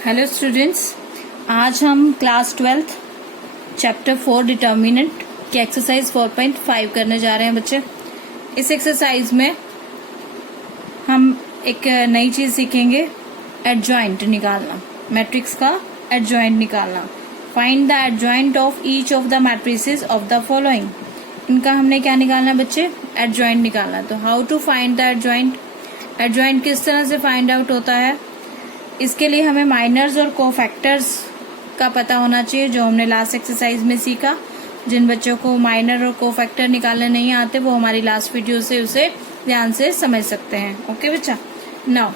Hello students, आज हम class 12 chapter 4 determinant की एक्सरसाइज 4.5 करने जा रहे हैं बच्चे। इस एक्सरसाइज में हम एक नई चीज सीखेंगे, एडजॉइंट निकालना, मैट्रिक्स का एडजॉइंट निकालना। Find the adjoint of each of the matrices of the following. इनका हमने क्या निकालना बच्चे? एडजॉइंट निकालना। तो how to find the adjoint, adjoint किस तरह से फाइंड आउट होता है, इसके लिए हमें माइनर्स और कोफैक्टर्स का पता होना चाहिए, जो हमने लास्ट एक्सरसाइज में सीखा। जिन बच्चों को माइनर और कोफैक्टर निकालने नहीं आते वो हमारी लास्ट वीडियो से उसे ध्यान से समझ सकते हैं। ओके बच्चा, now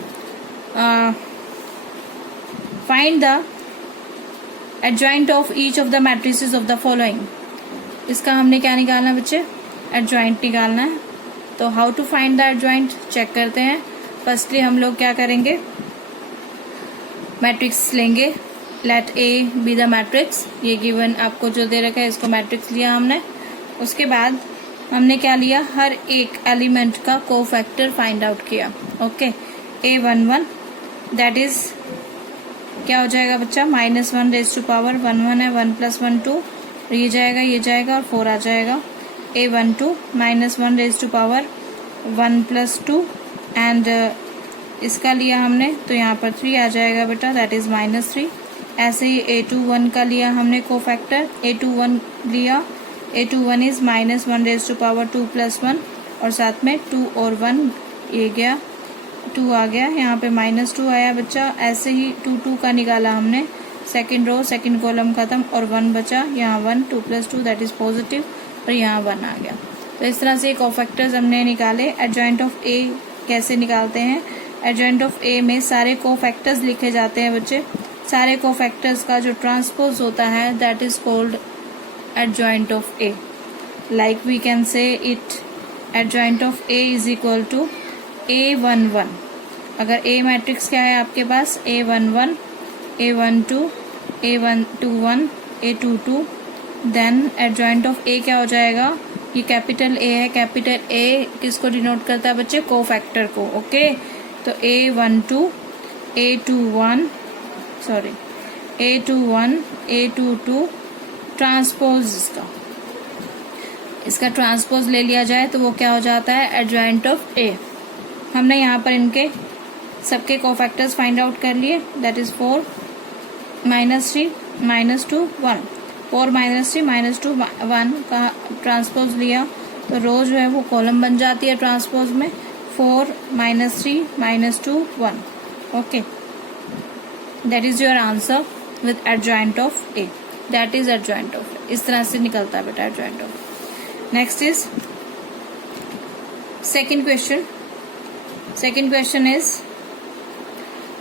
find the adjoint of each of the matrices of the following. इसका हमने क्या निकालना बच्चे? एडजॉइंट निकालना है। तो how to find the adjoint check करते हैं। फर्स्टली हम लोग क्या करेंगे, मैट्रिक्स लेंगे। Let A be the matrix. ये गिवन आपको जो दे रखा है इसको मैट्रिक्स लिया हमने। उसके बाद हमने क्या लिया, हर एक एलिमेंट का कोफैक्टर फाइंड आउट किया। ओके, A11 दैट इज क्या हो जाएगा बच्चा? -1 रेज टू पावर 1 1 है, 1 + 1 2, ये जाएगा और 4 आ जाएगा। A12 -1 raise to power 1 + 2 and इसका लिया हमने तो यहाँ पर 3 आ जाएगा बेटा, दैट इज -3। ऐसे ही A21 का लिया हमने कोफैक्टर, A21 लिया, A21 is -1 raise to power 2 + 1 और साथ में 2 और 1 ये गया, 2 आ गया, यहाँ पे -2 आया बच्चा। ऐसे ही 2 का निकाला हमने, सेकंड रो सेकंड कॉलम खत्म और 1 बचा, यहाँ 1 2 + 2 दैट इज पॉजिटिव और यहाँ 1 आ गया। तो इस तरह से कोफैक्टर्स हमने निकाले। एडजॉइंट ऑफ ए कैसे निकालते हैं? एडजॉइंट ऑफ ए में सारे कोफैक्टर्स लिखे जाते हैं बच्चे। सारे कोफैक्टर्स का जो ट्रांसपोज होता है that is called adjoint of A. Like we can say it adjoint of A is equal to A11। अगर ए मैट्रिक्स क्या है आपके पास? A11, A12, A21, A22, then adjoint of A क्या हो जाएगा? ये कैपिटल ए है, कैपिटल ए किसको डिनोट करता है बच्चे? कोफैक्टर को। ओके, तो A12, A21, A22 ट्रांसपोज इसका ट्रांसपोज ले लिया जाए तो वो क्या हो जाता है? एडजॉइंट ऑफ ए। हमने यहाँ पर इनके सबके कोफैक्टर्स फाइंड आउट कर लिए, दैट इज 4 -3 -2 1, 4 -3 -2 1 का ट्रांसपोज लिया तो रो जो है वो कॉलम बन जाती है ट्रांसपोज में। 4 -3 -2 1। Okay, that is your answer with adjoint of A. That is adjoint of A. इस तरह से निकलता है बेटा adjoint of. Next is second question. Second question is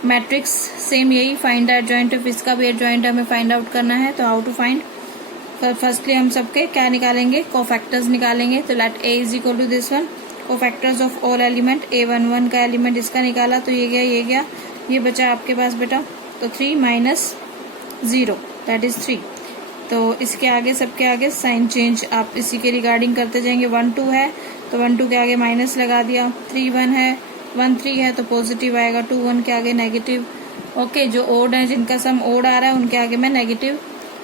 matrix, same यही, फाइंड द एडजॉइंट ऑफ। इसका भी एडजॉइंट हमें फाइंड आउट करना है। तो हाउ टू फाइंड? फर्स्टली हम सबके क्या निकालेंगे? कोफैक्टर्स निकालेंगे। तो let A is equal to this one, cofactors of all element. A11 का एलिमेंट इसका निकाला तो ये गया, ये बचा आपके पास बेटा। तो 3 - 0 दैट इज 3। तो इसके आगे सबके आगे साइन चेंज आप इसी के रिगार्डिंग करते जाएंगे। 1 2 है तो 1 2 के आगे माइनस लगा दिया, 3 1 है, 1 3 है तो पॉजिटिव आएगा, 2 1 के आगे नेगेटिव। ओके, जो ओड है, जिनका सम ओड आ रहा है उनके आगे मैं नेगेटिव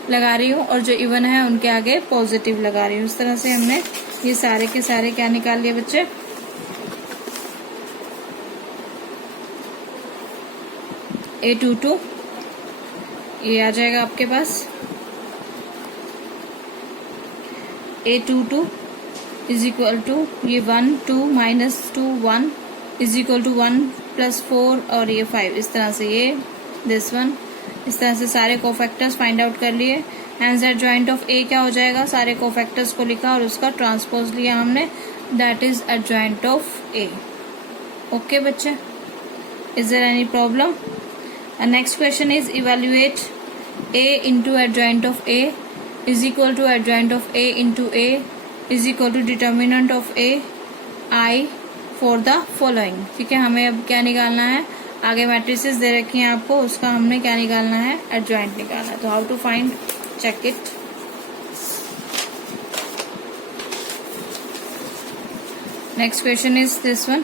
लगा रही हूँ और जो इवन है उनके आगे पॉजिटिव लगा रही हूँ। इस तरह से हमने ये सारे के सारे क्या निकाल लिए बच्चे? A22 ये आ जाएगा आपके पास, A22 इज इक्वल टू ये 1 2 -2 1 इज इक्वल टू 1 + 4 और ये 5। इस तरह से ये दिस वन, इस तरह से सारे कोफैक्टर्स फाइंड आउट कर लिए। एंड एडजॉइंट ऑफ ए क्या हो जाएगा? सारे कोफैक्टर्स को लिखा और उसका ट्रांसपोज लिया हमने, that is adjoint of A. Okay बच्चे, is there any problem? Next question is evaluate a into adjoint of a is equal to adjoint of a into a is equal to determinant of a I for the following। ठीक है, हमें अब क्या निकालना है? आगे matrices दे रखी हैं आपको, उसका हमने क्या निकालना है? एडजॉइंट निकालना है। तो how to find, check it. Next question is this one,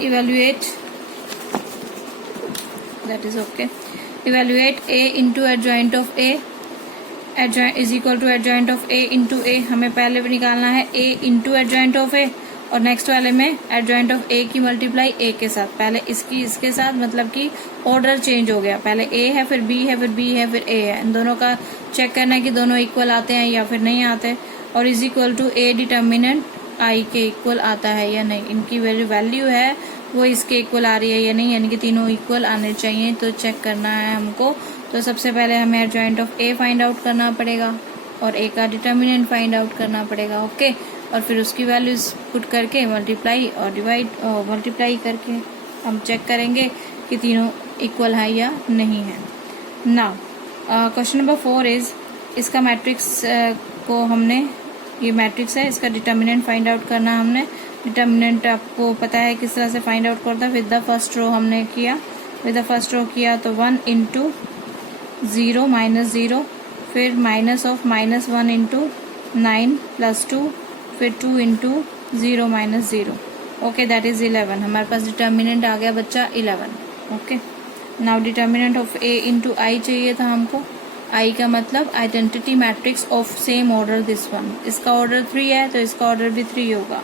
evaluate that is okay. Evaluate A into adjoint of A is equal to adjoint of A into A. हमें पहले भी निकालना है A into adjoint of A, और next वाले में adjoint of A की multiply ए के साथ। पहले इसकी इसके साथ, मतलब कि ऑर्डर चेंज हो गया, पहले ए है फिर बी है फिर बी है फिर ए है। इन दोनों का चेक करना है कि दोनों इक्वल आते हैं या फिर नहीं आते, और is equal to A determinant I के इक्वल आता है या नहीं, इनकी वैल्यू है वो इसके इक्वल आ रही है या नहीं, यानी कि तीनों इक्वल आने चाहिए, तो चेक करना है हमको। तो सबसे पहले हमें adjoint of A find out करना पड़ेगा और ए का डिटर्मिनेंट फाइंड आउट करना पड़ेगा, ओके। और फिर उसकी वैल्यूज पुट करके मल्टीप्लाई और डिवाइड मल्टीप्लाई करके हम चेक करेंगे कि तीनों इक्वल है या नहीं है। नाउ क्वेश्चन नंबर 4 इज, इसका मैट्रिक्स को हमने, ये मैट्रिक्स है, इसका डिटर्मिनेंट फाइंड आउट करना हमने। डिटर्मिनेंट आपको पता है किस तरह से फाइंड आउट करता है, विद द फर्स्ट रो हमने किया। विद द फर्स्ट रो किया तो 1 इंटू 0 माइनस 0, फिर माइनस ऑफ -1 इंटू 9 प्लस 2, फिर 2 into 0 minus 0, okay, that is 11। हमारे पास डिटर्मिनेंट आ गया बच्चा 11, okay. Now determinant of A into I चाहिए था हमको। आई का मतलब identity matrix of same order this one. इसका ऑर्डर 3 है तो इसका ऑर्डर भी 3 होगा।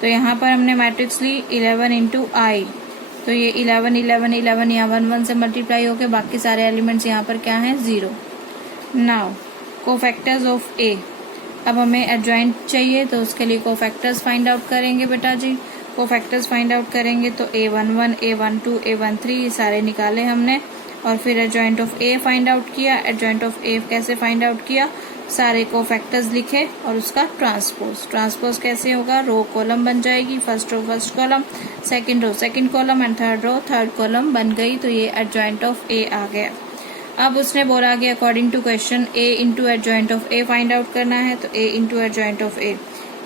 तो यहाँ पर हमने मैट्रिक्स ली 11 इंटू आई, तो ये 11 11 11 यहाँ 1 1 से मल्टीप्लाई होके बाकी सारे एलिमेंट्स यहाँ पर क्या हैं, 0। नाउ कोफैक्टर्स ऑफ ए, अब हमें एडजॉइंट चाहिए तो उसके लिए कोफैक्टर्स फाइंड आउट करेंगे बेटा जी। कोफैक्टर्स फाइंड आउट करेंगे तो A11 A12 A13 ये सारे निकाले हमने, और फिर adjoint of A find out किया। एडजॉइंट ऑफ ए कैसे फाइंड आउट किया, सारे कोफैक्टर्स लिखे और उसका ट्रांसपोज कैसे होगा, रो कॉलम बन जाएगी, first row first column, second row second column and third row third column बन गई। तो ये एडजॉइंट ऑफ ए आ गया। अब उसने बोला कि according to question A into adjoint of A find out करना है, तो A into adjoint of A,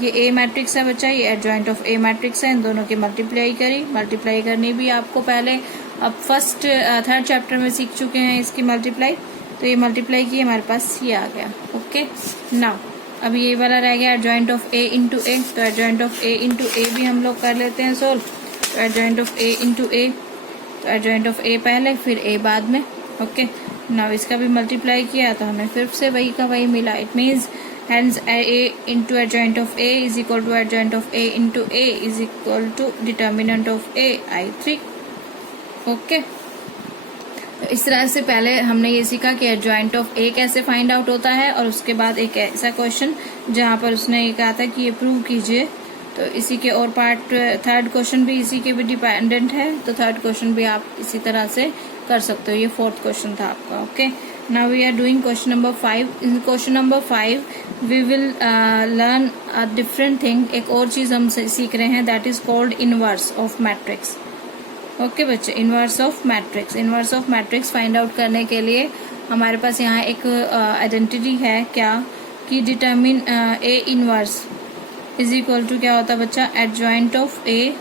ये ए मैट्रिक्स है बच्चा, ये एडजॉइंट ऑफ ए मैट्रिक्स है। इन दोनों की मल्टीप्लाई करी, मल्टीप्लाई करनी भी आपको पहले अब फर्स्ट थर्ड चैप्टर में सीख चुके हैं इसकी मल्टीप्लाई। तो ये मल्टीप्लाई की हमारे पास ये आ गया, ओके। नाउ अब ये वाला रह गया एडजॉइंट ऑफ ए इंटू ए, तो adjoint of A into A भी हम लोग कर लेते हैं सोल्व। तो एडजॉइंट ऑफ ए इंटू ए, तो एडजॉइंट ऑफ ए पहले फिर ए बाद में, ओके। नाउ इसका भी मल्टीप्लाई किया तो हमें फिर से वही का वही मिला। It means hence a into adjoint of a is equal to adjoint of a into a is equal to determinant of a I3, okay. तो इस तरह से पहले हमने ये सीखा कि एडजॉइंट ऑफ ए कैसे फाइंड आउट होता है, और उसके बाद एक ऐसा क्वेश्चन जहाँ पर उसने ये कहा था कि ये प्रूव कीजिए। तो इसी के और पार्ट थर्ड क्वेश्चन भी इसी के भी डिपेंडेंट है, तो थर्ड क्वेश्चन भी आप इसी तरह से कर सकते हो। ये फोर्थ क्वेश्चन था आपका, okay. Now we are doing question number 5। In question number 5 we will learn a different thing. एक और चीज हम सीख रहे हैं, that is called inverse of matrix, okay बच्चे। Inverse of matrix, inverse of matrix find out करने के लिए हमारे पास यहाँ एक आइडेंटिटी है क्या, कि determine A inverse is equal to क्या होता है बच्चा, adjoint of A.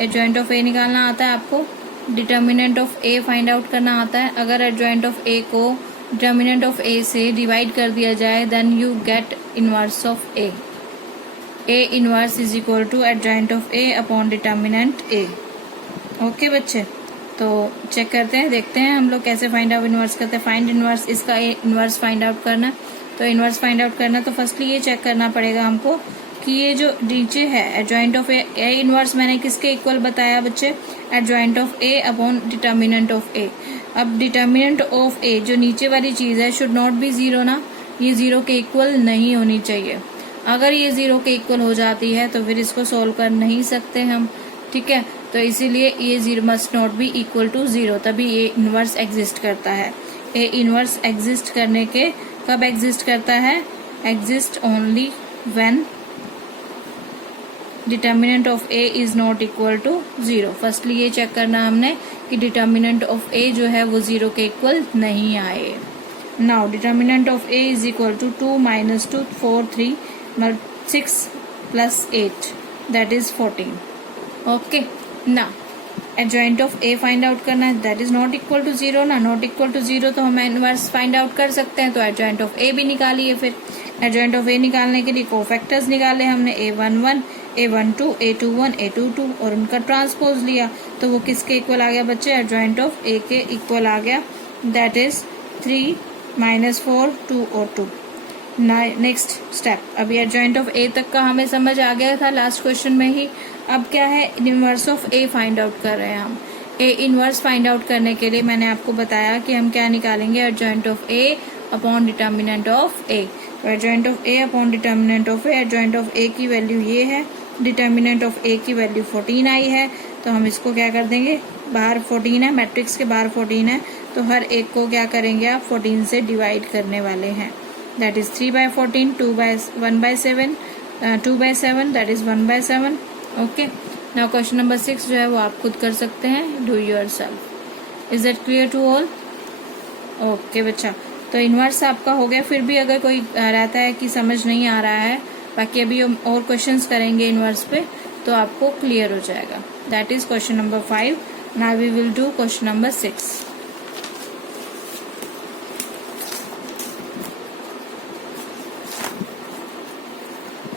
Adjoint of A निकालना आता है आपको, determinant of A find out करना आता है। अगर एडजॉइंट ऑफ ए को डिटर्मिनेंट ऑफ ए से डिवाइड कर दिया जाए then you get inverse of A. A inverse is equal to adjoint of A upon determinant A, okay बच्चे। तो चेक करते हैं, देखते हैं हम लोग कैसे फाइंड आउट इनवर्स करते हैं। फाइंड इनवर्स, इसका ए इनवर्स फाइंड आउट करना। तो इनवर्स फाइंड आउट करना तो फर्स्टली ये चेक करना पड़ेगा हमको कि ये जो नीचे है एडजॉइंट ऑफ ए इनवर्स मैंने किसके इक्वल बताया बच्चे, adjoint of A upon determinant of A. अब डिटर्मिनेंट ऑफ ए जो नीचे वाली चीज है शुड नॉट बी जीरो ना, ये जीरो के इक्वल नहीं होनी चाहिए। अगर ये जीरो के इक्वल हो जाती है तो फिर इसको सोल्व कर नहीं सकते हम, ठीक है। तो इसीलिए ये zero must not be equal to zero, तभी ये इनवर्स एग्जिस्ट करता है। ए इनवर्स एग्जिस्ट करने के कब एग्जिस्ट करता है, exist only when determinant of A is not equal to zero. Firstly ये चेक करना हमने कि डिटर्मिनेंट ऑफ ए जो है वो जीरो के इक्वल नहीं आए। Now determinant of A is equal to 2 - 2 4 3 6 + 8 that is 14, okay. ना adjoint of A find out करना है, that is not equal to zero ना, नॉट इक्वल टू जीरो तो हम इनवर्स फाइंड आउट कर सकते हैं। तो एडजॉइंट ऑफ ए भी निकालिए। फिर एडजॉइंट ऑफ ए निकालने के लिए कोफैक्टर्स निकाले हमने, A11 A12 A21 A22 और उनका ट्रांसपोज लिया तो वो किसके इक्वल आ गया बच्चे, एडजॉइंट ऑफ ए के इक्वल आ गया, दैट इज 3 -4 2 और 2। नेक्स्ट स्टेप, अभी एडजॉइंट ऑफ ए तक का हमें समझ आ गया था लास्ट क्वेश्चन में ही। अब क्या है, inverse of A find out कर रहे हैं हम। ए इनवर्स फाइंड आउट करने के लिए मैंने आपको बताया कि हम क्या निकालेंगे, adjoint of A upon determinant of A. Adjoint of A upon determinant of A, adjoint of A की वैल्यू ये है, डिटर्मिनेंट ऑफ ए की वैल्यू 14 आई है, तो हम इसको क्या कर देंगे, बाहर 14 है, मैट्रिक्स के बाहर 14 है, तो हर एक को क्या करेंगे आप 14 से डिवाइड करने वाले हैं, that is 3/14, 1/7, 2/7 that is 1/7। Okay, now question number 6 जो है वो आप खुद कर सकते हैं, do yourself. Is that clear to all? Okay बच्चा, तो इनवर्स आपका हो गया। फिर भी अगर कोई रहता है कि समझ नहीं आ रहा है, बाकी अभी हम और क्वेश्चंस करेंगे इनवर्स पे तो आपको क्लियर हो जाएगा। That is question number 5। Now we will do question number 6।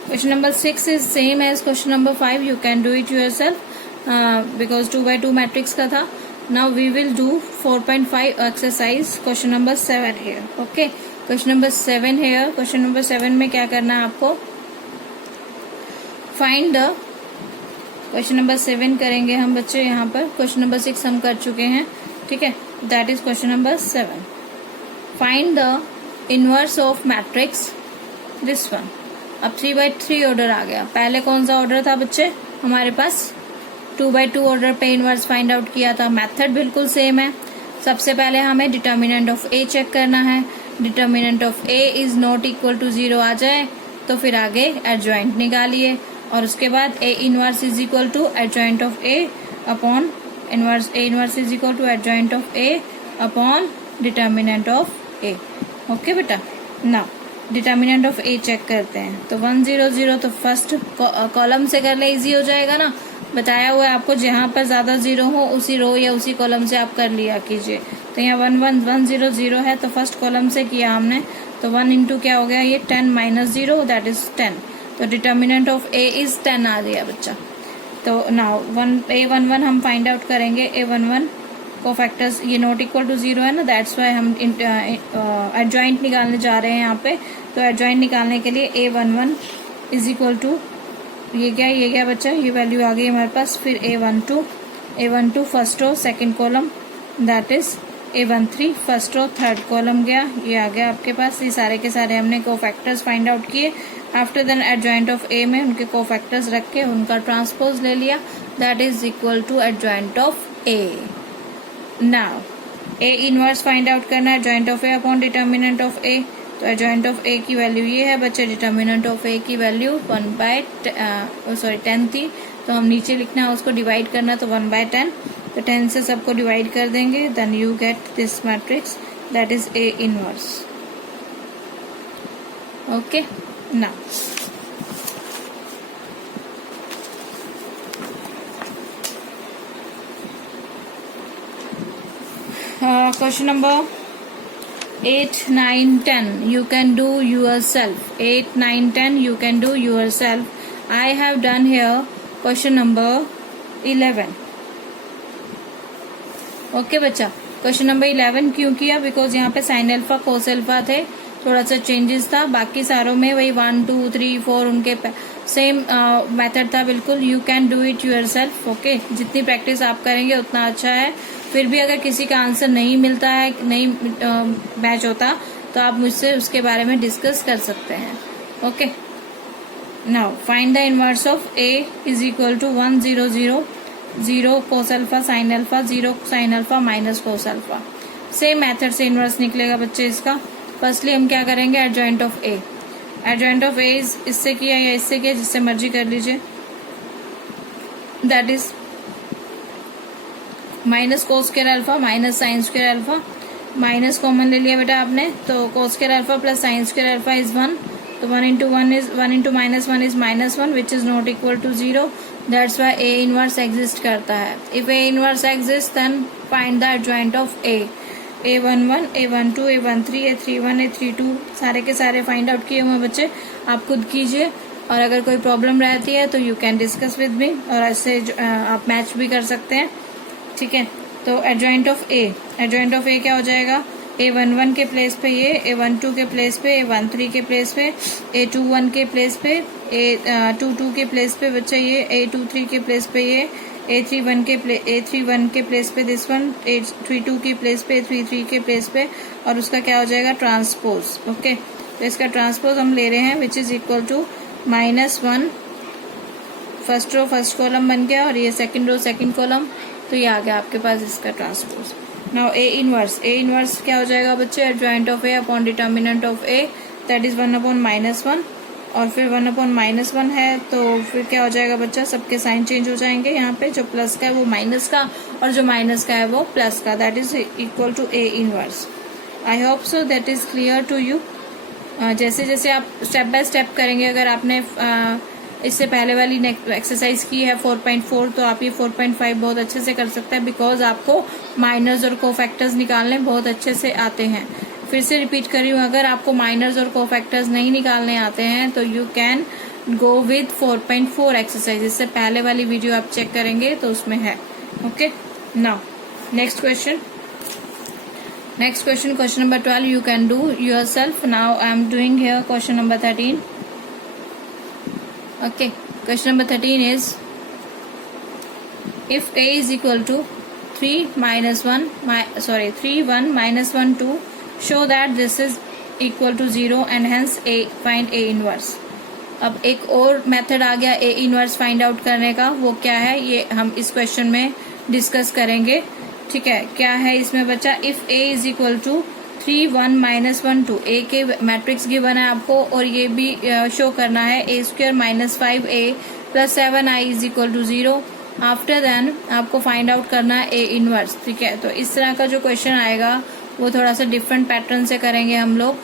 Question number 6 is same as question number 5. You can do it yourself because 2/2 matrix का था. Now we will do 4.5 exercise question number 7 here. Okay, question number 7 here. Question number 7 में क्या करना है आपको, find the question number 7 करेंगे हम बच्चे यहाँ पर। question number 6 हम कर चुके हैं, ठीक है। That is question number 7. Find the inverse of matrix this one. अब 3/3 ऑर्डर आ गया। पहले कौन सा ऑर्डर था बच्चे हमारे पास, 2/2 ऑर्डर पे इनवर्स फाइंड आउट किया था। मेथड बिल्कुल सेम है। सबसे पहले हमें डिटर्मिनेंट ऑफ ए चेक करना है। Determinant of A is not equal to 0 आ जाए तो फिर आगे एडजॉइंट निकालिए, और उसके बाद A inverse is equal to adjoint of A upon inverse, A inverse is equal to adjoint of A upon determinant of A. Okay बेटा, now determinant of A check करते हैं। तो 1 0 0 तो फर्स्ट कॉलम से कर ले, इजी हो जाएगा ना। बताया हुआ है आपको, जहां पर ज्यादा जीरो हो उसी रो या उसी कॉलम से आप कर लिया कीजिए। तो यहाँ 1 1 1 0 0 है तो फर्स्ट कॉलम से किया हमने, तो 1 इंटू क्या हो गया ये 10 - 0 दैट इज 10। तो डिटर्मिनेंट ऑफ ए इज 10 आ गया बच्चा। तो नाउ A11 हम फाइंड आउट करेंगे। A11 को फैक्टर्स ये नॉट इक्वल टू 0 है ना, दैट्स वाई हम एडजॉइंट निकालने जा रहे हैं यहाँ पे। तो एडजॉइंट निकालने के लिए A11 इज इक्वल टू ये क्या बच्चा, ये वैल्यू आ गई हमारे पास। फिर A12 first row second column, that is A13 first row third column गया, ये आ गया आपके पास। ये सारे के सारे हमने कोफैक्टर्स फाइंड आउट किए। After then adjoint of A में उनके कोफैक्टर्स रख के उनका ट्रांसपोज ले लिया, that is equal to adjoint of A. Now A inverse find out करना है, adjoint of A upon determinant of A. तो एडजॉइंट ऑफ ए की वैल्यू ये है बच्चे, डिटर्मिनेंट ऑफ ए की वैल्यू 10 थी, तो हम नीचे लिखना है उसको डिवाइड करना, तो 1/10। तो 10 से सबको डिवाइड कर देंगे, then you get this matrix that is A inverse. Okay, now question number 8 9 10 you can do yourself. 8 9 10 you can do yourself. I have done here question number 11. Okay बच्चा, क्वेश्चन नंबर 11 क्यों किया, because यहाँ पे sine alpha cos alpha थे, थोड़ा सा changes था। बाकी सारों में वही 1 2 3 4 उनके सेम मेथड था बिल्कुल। You can do it yourself. Okay, जितनी प्रैक्टिस आप करेंगे उतना अच्छा है। फिर भी अगर किसी का आंसर नहीं मिलता है, नहीं मैच होता, तो आप मुझसे उसके बारे में डिस्कस कर सकते हैं। Okay, now find the inverse of A is equal to 1 0 0 0 cos alpha sine alpha 0 sine alpha minus cos alpha. Same method से इनवर्स निकलेगा बच्चे इसका। फर्स्टली हम क्या करेंगे, adjoint of A. Adjoint of A इससे किया या इससे किया, जिससे मर्जी कर लीजिए, that is minus cos square alpha minus sine square alpha. Minus common ले लिया बेटा आपने, तो कोस square alpha plus sign square alpha is 1। तो 1 into 1 is 1 into -1 is -1 which is not equal to 0. That's why A inverse exist करता है। If A inverse exists then find the adjoint of A. A11 A12 A13 A31 A32 सारे के सारे find out किए हुए बच्चे, आप खुद कीजिए। और अगर कोई प्रॉब्लम रहती है तो you can discuss with me, और ऐसे आप मैच भी कर सकते हैं, ठीक है। तो adjoint of A, adjoint of A क्या हो जाएगा, A11 के प्लेस पे ये, A12 के प्लेस पे, A13 के प्लेस पे, A21 के प्लेस पे, A22 के प्लेस पे बच्चा ये, A23 के प्लेस पे ये, A31 के प्लेस पे दिस वन, A32 के प्लेस पे, A33 के प्लेस पे, और उसका क्या हो जाएगा ट्रांसपोज। ओके, तो इसका ट्रांसपोज हम ले रहे हैं which is equal to -1, first row first column बन गया, और ये सेकंड रो सेकंड कॉलम, तो ये आ गया आपके पास इसका ट्रांसपोज। नाउ ए इनवर्स क्या हो जाएगा बच्चे, adjoint of A upon determinant of A, that is 1/-1, और फिर 1/-1 है, तो फिर क्या हो जाएगा बच्चा, सबके साइन चेंज हो जाएंगे, यहाँ पे जो प्लस का है वो माइनस का, और जो माइनस का है वो प्लस का, that is equal to A inverse. I hope so that is clear to you. जैसे जैसे आप स्टेप बाय स्टेप करेंगे, अगर आपने इससे पहले वाली एक्सरसाइज की है 4.4, तो आप ये 4.5 बहुत अच्छे से कर सकते हैं, बिकॉज आपको माइनर्स और कोफैक्टर्स निकालने बहुत अच्छे से आते हैं। फिर से रिपीट कर रही हूँ, अगर आपको माइनर्स और कोफैक्टर्स नहीं निकालने आते हैं तो you can go with 4.4 exercise. इससे पहले वाली वीडियो आप चेक करेंगे तो उसमें है। Okay, now next question, question number 12 you can do yourself. Now I am doing here question number 13. Okay, question number 13 is, if a is equal to 3 1 2, show that this is equal to 0 and hence find a inverse. अब एक और method आ गया a inverse find out करने का, वो क्या है ये हम इस क्वेश्चन में डिस्कस करेंगे, ठीक है। क्या है इसमें बच्चा, if a is equal to 3 1 -1 2, a के मैट्रिक्स गिवन है आपको, और ये भी शो करना है a² -5a + 7i is equal to 0। After then आपको फाइंड आउट करना है a इनवर्स, ठीक है। तो इस तरह का जो क्वेश्चन आएगा वो थोड़ा सा डिफरेंट पैटर्न से करेंगे हम लोग,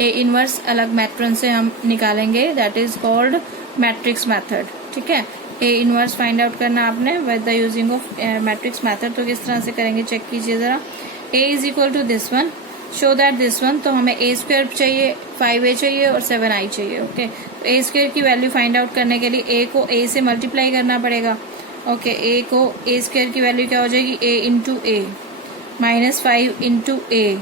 a इनवर्स अलग पैटर्न से हम निकालेंगे, that is called matrix method, ठीक है। ए इनवर्स फाइंड आउट करना आपने with the using of matrix method. तो किस तरह से करेंगे चेक कीजिए जरा। A is equal to this one, show that this one, तो हमें a² चाहिए, 5a चाहिए और 7i चाहिए। ओके, तो a² की वैल्यू फाइंड आउट करने के लिए a को a से मल्टीप्लाई करना पड़ेगा। ओके, a को a² की वैल्यू क्या हो जाएगी, a into a -5 into a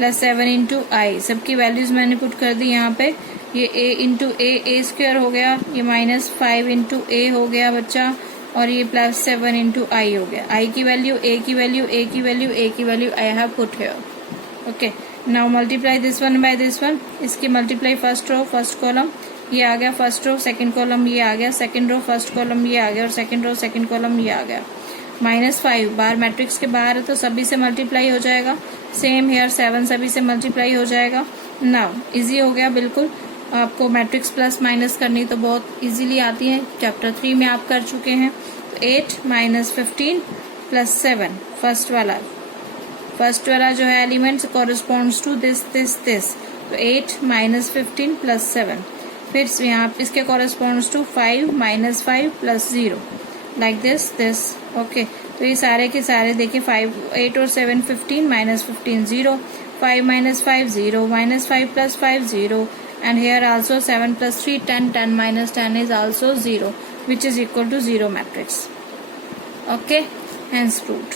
+ 7 into i, सबकी वैल्यूज मैंने पुट कर दी यहाँ पे। ये a इंटू a² हो गया, ये -5 इंटू a हो गया बच्चा, और ये +7 इंटू i हो गया। i की वैल्यू, a की वैल्यू, a की वैल्यू, a की value I have put here. Okay, now multiply this one by this one, इसकी multiply first row first column, ये आ गया फर्स्ट रो सेकंड कॉलम, ये आ गया सेकंड रो फर्स्ट कॉलम, ये आ गया, और सेकंड रो सेकंड कॉलम ये आ गया। -5 बाहर मैट्रिक्स के बाहर है तो सभी से मल्टीप्लाई हो जाएगा। सेम हेयर 7 सभी से मल्टीप्लाई हो जाएगा। नाउ इजी हो गया बिल्कुल। आपको मैट्रिक्स प्लस माइनस करनी तो बहुत इजीली आती है, चैप्टर 3 में आप कर चुके हैं। तो 8 - 15 + 7, फर्स्ट वाला जो है एलिमेंट्स कॉरेस्पॉन्ड्स टू दिस। तो 8 - 15 + 7, फिर यहाँ इसके corresponds to 5 - 5 + 0, like this. Okay, तो ये सारे के सारे देखिए 8 और 7 15 - 15 0, 5 - 5 0, -5 + 5 0, and here also 7 + 3 10, 10 - 10 is also 0, which is equal to 0 matrix. Okay, hence proved.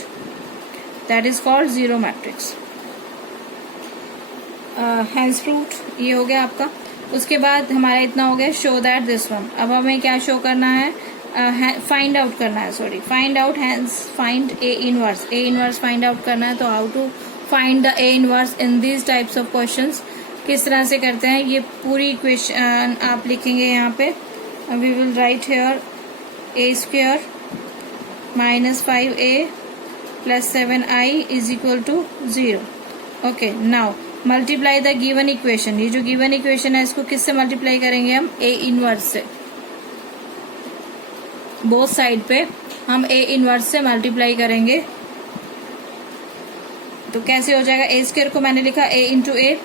That is called 0 matrix. Hence proved ये हो गया आपका। उसके बाद हमारा इतना हो गया, शो दैट दिस वन। अब हमें क्या शो करना है, फाइंड आउट करना है, find out, hence find A inverse find out करना है। तो how to find the A inverse in these types of questions, किस तरह से करते हैं ये पूरी इक्वेशन आप लिखेंगे यहाँ पे। We will write here a² -5a + 7i is equal to 0। Okay, now multiply the given equation. ये जो गिवन इक्वेशन है इसको किससे मल्टीप्लाई करेंगे हम, ए इनवर्स से। बोथ साइड पे हम ए इनवर्स से मल्टीप्लाई करेंगे। तो कैसे हो जाएगा, a² को मैंने लिखा a इंटू ए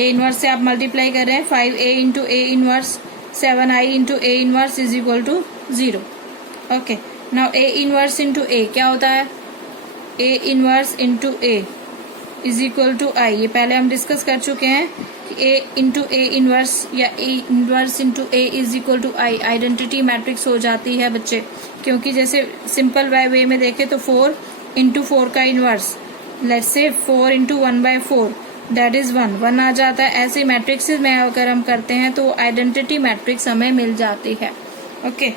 इनवर्स से आप मल्टीप्लाई कर रहे हैं, 5a into A inverse 7i into A inverse is equal to 0। Okay, now A inverse into A क्या होता है, A inverse into A is equal to I. ये पहले हम डिस्कस कर चुके हैं कि ए इंटू ए इनवर्स या A inverse into A is equal to I identity matrix हो जाती है बच्चे। क्योंकि जैसे सिंपल वे में देखें तो 4 इंटू 4 का inverse, let's say 4 into 1/4 that is 1 आ जाता है। ऐसे मैट्रिक्स में अगर हम करते हैं तो आइडेंटिटी मैट्रिक्स हमें मिल जाती है। Okay,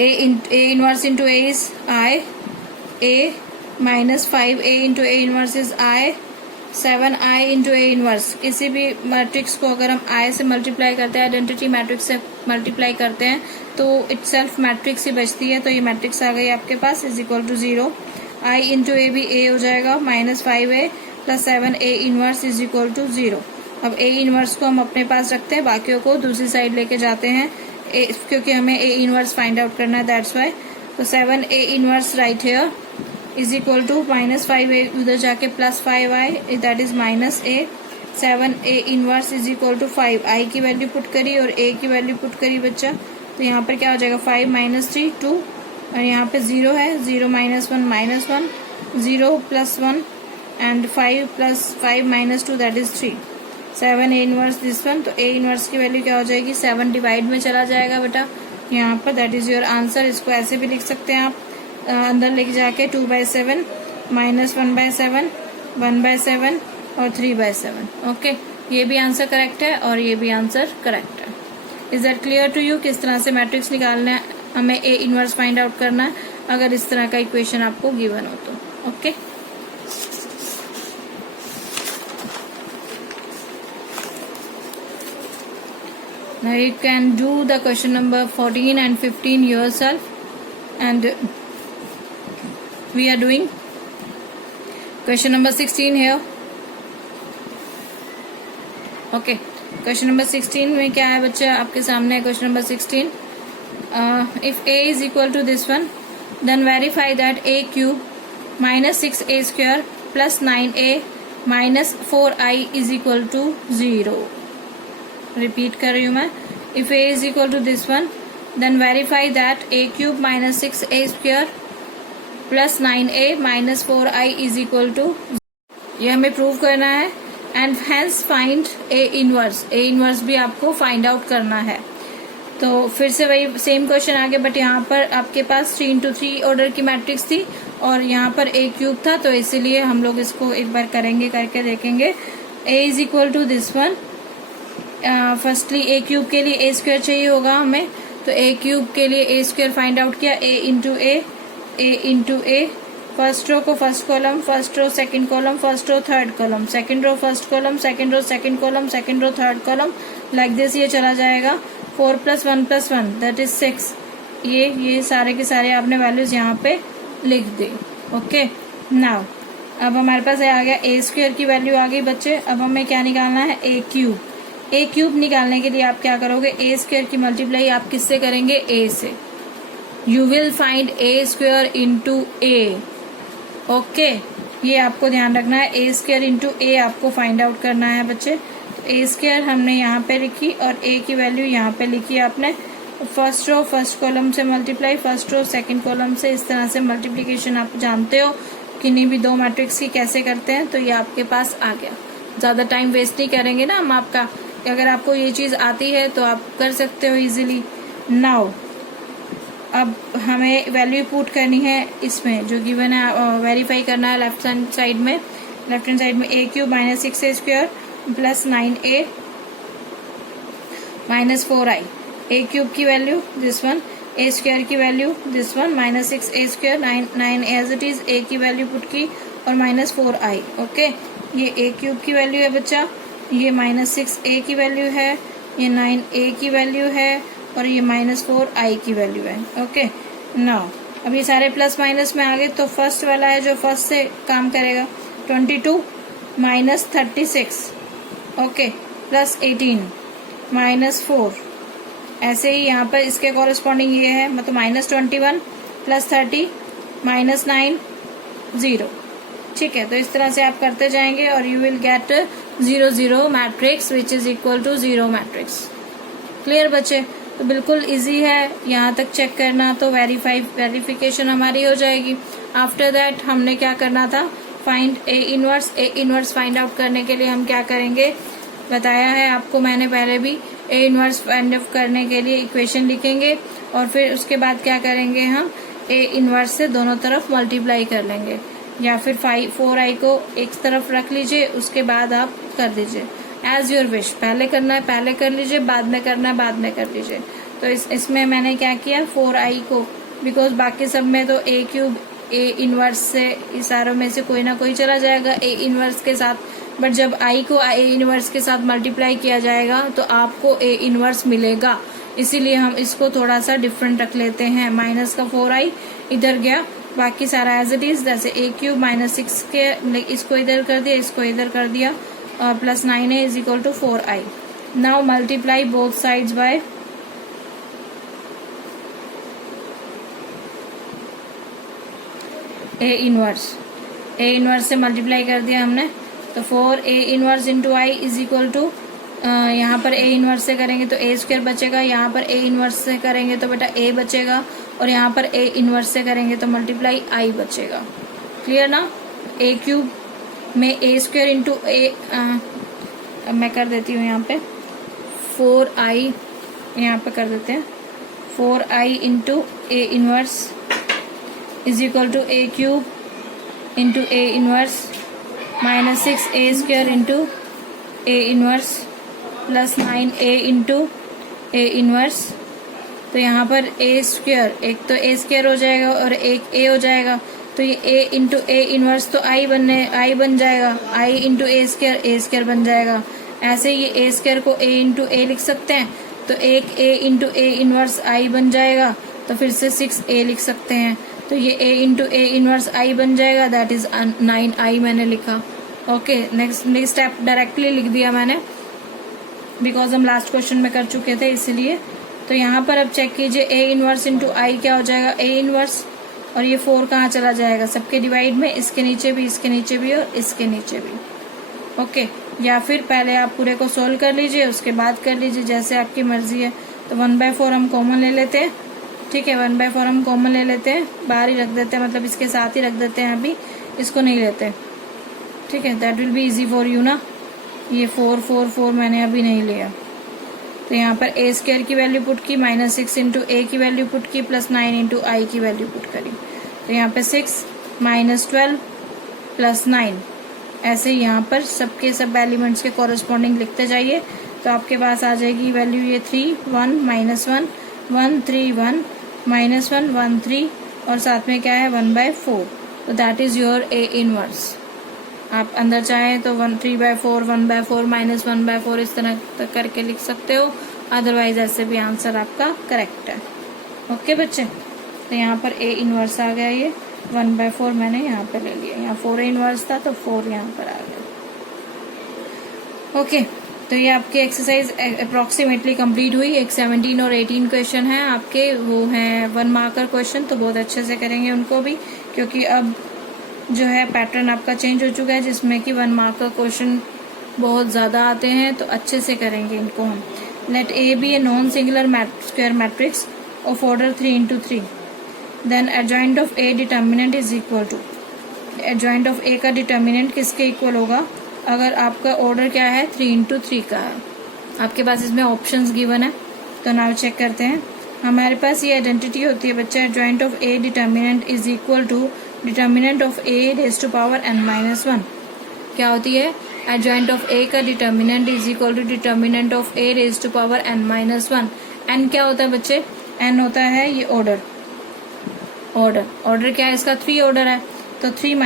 A inverse into A is I, A minus 5a into A inverse is I, 7i into A inverse. किसी भी मैट्रिक्स को अगर हम i से मल्टीप्लाई करते हैं, आइडेंटिटी मैट्रिक्स से मल्टीप्लाई करते हैं तो इटसेल्फ मैट्रिक्स ही बचती है। तो ये मैट्रिक्स आ गई आपके पास is equal to 0। i into A भी a हो जाएगा, minus 5a plus 7a inverse is equal to 0। अब a इनवर्स को हम अपने पास रखते हैं, बाकियों को दूसरी साइड लेके जाते हैं क्योंकि हमें a इनवर्स फाइंड आउट करना है, दैट्स वाई। तो 7a inverse right here is equal to minus 5a, उधर जाके plus 5i that is minus a। 7a inverse is equal to 5, i की वैल्यू पुट करी और a की वैल्यू पुट करी बच्चा। तो यहाँ पर क्या हो जाएगा 5 माइनस 3 2, और यहाँ पे 0 है, 0 minus 1 minus 1, 0 plus 1 and 5 plus 5 minus 2 that is 3। 7a inverse this one, तो a इनवर्स की वैल्यू क्या हो जाएगी 7 डिवाइड में चला जाएगा बेटा यहाँ पर, दैट इज योर आंसर। इसको ऐसे भी लिख सकते हैं आप, अंदर लेके जाके 2/7 माइनस 1/7 1/7 और 3/7। ओके, ये भी आंसर करेक्ट है और ये भी आंसर करेक्ट है। Is that clear to you? किस तरह से मैट्रिक्स निकालना है, हमें ए इनवर्स फाइंड आउट करना है अगर इस तरह का इक्वेशन आपको गिवन हो तो। Okay, now you can do the question number 14 and 15 yourself, and we are doing question number 16 here. Okay, question number 16 में क्या है बच्चे आपके सामने? question number 16, if a is equal to this one, then verify that a cube minus 6a square plus 9a minus 4i is equal to 0. Repeat कर रही हूँ मैं। If a is equal to this one, then verify that a cube minus 6a square plus 9a minus 4i is equal to, ये हमें prove करना है। And hence find a inverse, a inverse भी आपको फाइंड आउट करना है। तो फिर से वही सेम क्वेश्चन आ गया, बट यहाँ पर आपके पास 3 into 3 ऑर्डर की मैट्रिक्स थी और यहाँ पर a क्यूब था, तो इसीलिए हम लोग इसको एक बार करेंगे, करके देखेंगे। a is equal to this one, firstly A cube के लिए ए स्क्वायर चाहिए होगा हमें, तो ए क्यूब के लिए ए स्क्वायर फाइंड आउट किया, ए इंटू ए, फर्स्ट रो को first column, first row second column, first row third column, second row first column, second row second column, second row third column, like this ये चला जाएगा। 4 + 1 + 1 that is 6। ये सारे के सारे आपने वैल्यूज यहाँ पे लिख दी। ओके, नाउ अब हमारे पास आ गया ए स्क्वायर की वैल्यू आ गई बच्चे। अब हमें क्या निकालना है? ए क्यूब। ए क्यूब निकालने के लिए आप क्या करोगे? ए स्क्वायर की मल्टीप्लाई आप किससे करेंगे? ए से। You will find A square into A. Okay, ये आपको ध्यान रखना है। ए स्क्वायर इंटू ए आपको फाइंड आउट करना है बच्चे। तो ए स्क्वायर हमने यहाँ पे लिखी और ए की वैल्यू यहाँ पे लिखी आपने। फर्स्ट रो फर्स्ट कॉलम से multiply, first row second column से, इस तरह से मल्टीप्लिकेशन आप जानते हो किन्हीं भी दो मैट्रिक्स की कैसे करते हैं। तो ये आपके पास आ गया। ज्यादा टाइम वेस्ट नहीं करेंगे ना हम आपका। अगर आपको ये चीज आती है तो आप कर सकते हो इजीली। नाउ अब हमें वैल्यू पुट करनी है इसमें जो गिवन है, वेरीफाई करना है लेफ्ट हैंड साइड में। लेफ्ट हैंड साइड में A cube minus 6a square plus 9a minus 4i। A cube की value this one, A square की value this one, minus 6a square 9 as it is, A की value put की और minus 4i। Okay, ये ए cube की value है बच्चा, ये माइनस 6a की वैल्यू है, ये 9a की वैल्यू है और ये माइनस 4i की वैल्यू है। ओके, नाउ अब ये सारे प्लस माइनस में आ गए। तो फर्स्ट वाला है जो फर्स्ट से काम करेगा, 22 माइनस 36 ओके प्लस 18 माइनस 4। ऐसे ही यहाँ पर इसके कॉरेस्पॉन्डिंग ये है, मतलब माइनस 21 प्लस 30 माइनस 9 0। ठीक है, तो इस तरह से आप करते जाएंगे और you will get 0 0 matrix which is equal to 0 matrix. Clear बच्चे? तो बिल्कुल इजी है यहाँ तक चेक करना, तो वेरिफिकेशन हमारी हो जाएगी। आफ्टर दैट हमने क्या करना था, find A inverse. A inverse find out करने के लिए हम क्या करेंगे, बताया है आपको मैंने पहले भी। ए इनवर्स फाइंड आउट करने के लिए इक्वेशन लिखेंगे और फिर उसके बाद क्या करेंगे, हम ए इनवर्स से दोनों तरफ मल्टीप्लाई कर लेंगे, या फिर 4i को एक तरफ रख लीजिए, उसके बाद आप कर दीजिए एज योर विश। पहले करना है पहले कर लीजिए, बाद में करना है बाद में कर लीजिए। तो इसमें मैंने क्या किया, 4i को, बिकॉज बाकी सब में तो ए क्यूब ए इनवर्स से इशारों में से कोई ना कोई चला जाएगा ए इनवर्स के साथ, बट जब i को ए इनवर्स के साथ मल्टीप्लाई किया जाएगा तो आपको ए इनवर्स मिलेगा। इसीलिए हम इसको थोड़ा सा डिफरेंट रख लेते हैं। माइनस का 4i इधर गया, बाकी सारा एज इट इज, जैसे ए क्यूब माइनस 6 के इसको इधर कर दिया, इसको इधर कर दिया, और plus 9a is equal to 4i। Now multiply both sides by A inverse. A inverse से मल्टीप्लाई कर दिया हमने, तो 4a inverse into I is equal to, यहाँ पर ए इनवर्स से करेंगे तो ए स्क्वायर बचेगा, यहाँ पर ए इनवर्स से करेंगे तो बेटा ए बचेगा, और यहाँ पर ए इनवर्स से करेंगे तो मल्टीप्लाई आई बचेगा। क्लियर ना। ए क्यूब में ए स्क्वायर इंटू ए, मैं कर देती हूँ यहाँ पे 4i, यहाँ पे कर देते हैं 4i into A inverse is equal to A cube into A inverse minus 6a square into A inverse plus 9a into A inverse. तो यहाँ पर ए स्क्वायर, एक तो ए स्क्वायर हो जाएगा और एक ए हो जाएगा, तो ये ए इंटू ए इनवर्स तो आई बन जाएगा, आई इंटू ए स्क्वायर बन जाएगा। ऐसे ये ए स्क्वायर को ए इंटू ए लिख सकते हैं, तो एक ए इंटू ए इनवर्स आई बन जाएगा, तो फिर से 6a लिख सकते हैं, तो ये a इंटू ए इनवर्स आई बन जाएगा, दैट इज 9i मैंने लिखा। ओके, नेक्स्ट स्टेप डायरेक्टली लिख दिया मैंने, बिकॉज हम लास्ट क्वेश्चन में कर चुके थे इसलिए। तो यहाँ पर अब चेक कीजिए, a इनवर्स इंटू आई क्या हो जाएगा, a इनवर्स, और ये 4 कहाँ चला जाएगा, सबके डिवाइड में, इसके नीचे भी, इसके नीचे भी और इसके नीचे भी। ओके, या फिर पहले आप पूरे को सोल्व कर लीजिए, उसके बाद कर लीजिए, जैसे आपकी मर्जी है। तो 1/4 हम कॉमन ले लेते हैं, ठीक है, 1/4 हम कॉमन ले लेते हैं, बाहर ही रख देते हैं, मतलब इसके साथ ही रख देते हैं, अभी इसको नहीं लेते, ठीक है, that will be easy for you ना। ये 4 4 4 मैंने अभी नहीं लिया, तो यहाँ पर ए स्क्वायर की वैल्यू पुट की, माइनस 6 इंटू ए की वैल्यू पुट की, प्लस 9 इंटू आई की वैल्यू पुट करी। तो यहाँ पे 6 माइनस 12 प्लस 9, ऐसे यहाँ पर सबके सब एलिमेंट्स के कॉरेस्पॉन्डिंग लिखते जाइए, तो आपके पास आ जाएगी वैल्यू ये 3 1 माइनस 1 1 3 1 माइनस 1 1 3, और साथ में क्या है 1/4। तो that is your A inverse. आप अंदर चाहें तो 3/4 1/4 माइनस 1/4 इस तरह तक करके लिख सकते हो, अदरवाइज ऐसे भी आंसर आपका करेक्ट है। ओके बच्चे, तो यहाँ पर ए इनवर्स आ गया, ये 1/4 मैंने यहाँ पे ले लिया, यहाँ 4 इनवर्स था तो 4 यहाँ पर आ गया। ओके, तो ये आपकी एक्सरसाइज अप्रोक्सीमेटली कंप्लीट हुई। एक 17 और 18 क्वेश्चन है आपके, वो हैं 1 मार्कर क्वेश्चन, तो बहुत अच्छे से करेंगे उनको भी, क्योंकि अब जो है पैटर्न आपका चेंज हो चुका है, जिसमें कि 1 मार्कर क्वेश्चन बहुत ज़्यादा आते हैं, तो अच्छे से करेंगे इनको हम। Let A be a non singular square matrix of order 3 into 3, then adjoint of A determinant is equal to, adjoint of A का डिटर्मिनेंट किसके इक्वल होगा, अगर आपका ऑर्डर क्या है 3 into 3 का है। आपके पास इसमें ऑप्शंस गिवन है, तो नाउ चेक करते हैं। हमारे पास ये आइडेंटिटी होती है बच्चा, adjoint of A determinant is equal to determinant of A raise to power n-1। क्या होती है, एडजॉइंट ऑफ ए का determinant is equal to determinant of A raise to power n-1। n क्या होता है बच्चे, n होता है ये ऑर्डर क्या है इसका, 3 ऑर्डर है, तो 3 -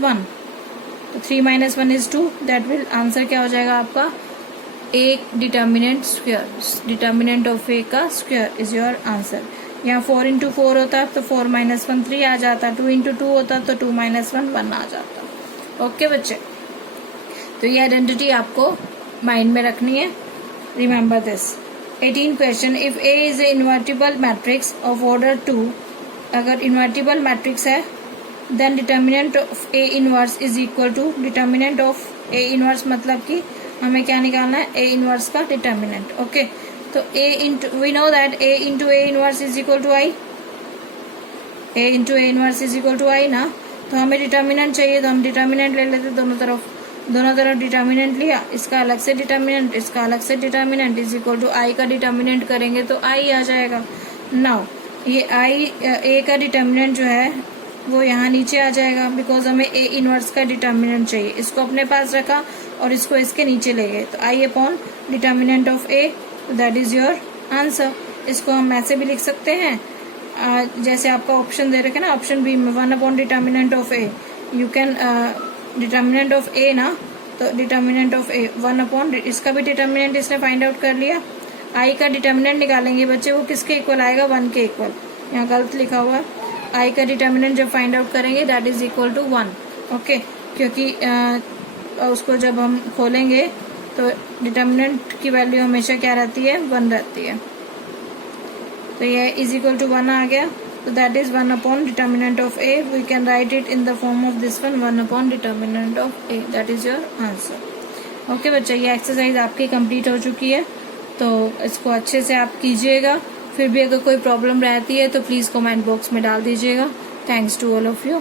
1, तो 3 - 1 is 2, दैट विल आंसर क्या हो जाएगा आपका, A determinant square, determinant of A का स्क्वायर इज योर आंसर। यहाँ 4 into 4 होता तो 4 - 1 3 आ जाता, 2 into 2 होता तो 2 - 1 1 आ जाता। ओके बच्चे, तो ये आइडेंटिटी आपको माइंड में रखनी है, remember this. 18 question, if A is A invertible matrix of order 2, अगर इन्वर्टिबल मैट्रिक्स है, then determinant of A inverse is equal to determinant of A inverse, मतलब कि हमें क्या निकालना है, ए इनवर्स का डिटर्मिनेंट। ओके, तो a into, we know that a into a inverse is equal to I, a into a inverse is equal to I ना, तो हमें डिटर्मिनेंट चाहिए, तो हम डिटर्मिनेंट ले लेते दोनों तरफ डिटर्मिनेंट लिया, इसका अलग से डिटर्मिनेंट, इसका अलग से डिटर्मिनेंट इज इक्वल टू आई का डिटर्मिनेंट करेंगे तो आई आ जाएगा। नाउ ये आई ए का डिटर्मिनेंट जो है वो यहाँ नीचे आ जाएगा, बिकॉज हमें ए इनवर्स का डिटर्मिनेंट चाहिए। इसको अपने पास रखा और इसको इसके नीचे ले गए, तो I upon determinant of A, that is your answer. इसको हम ऐसे भी लिख सकते हैं, जैसे आपका ऑप्शन दे रखे ना, ऑप्शन बी में 1 upon determinant of A, you can determinant of A ना, तो डिटर्मिनेंट ऑफ ए 1 अपॉन, इसका भी डिटर्मिनेंट इसने फाइंड आउट कर लिया। आई का डिटर्मिनेंट निकालेंगे बच्चे, वो किसके इक्वल आएगा, 1 के इक्वल। यहाँ गलत लिखा हुआ है, आई का डिटर्मिनेंट जब फाइंड आउट करेंगे that is equal to 1, okay, क्योंकि उसको जब हम खोलेंगे तो डिटर्मिनेंट की वैल्यू हमेशा क्या रहती है, 1 रहती है। तो ये इज इक्वल टू 1 आ गया, तो that is 1 upon determinant of A, we can write it in the form of this one, 1 upon determinant of A, that is your answer. Okay बच्चा, ये एक्सरसाइज आपकी कंप्लीट हो चुकी है, तो इसको अच्छे से आप कीजिएगा। फिर भी अगर कोई प्रॉब्लम रहती है तो प्लीज कमेंट बॉक्स में डाल दीजिएगा। Thanks to all of you.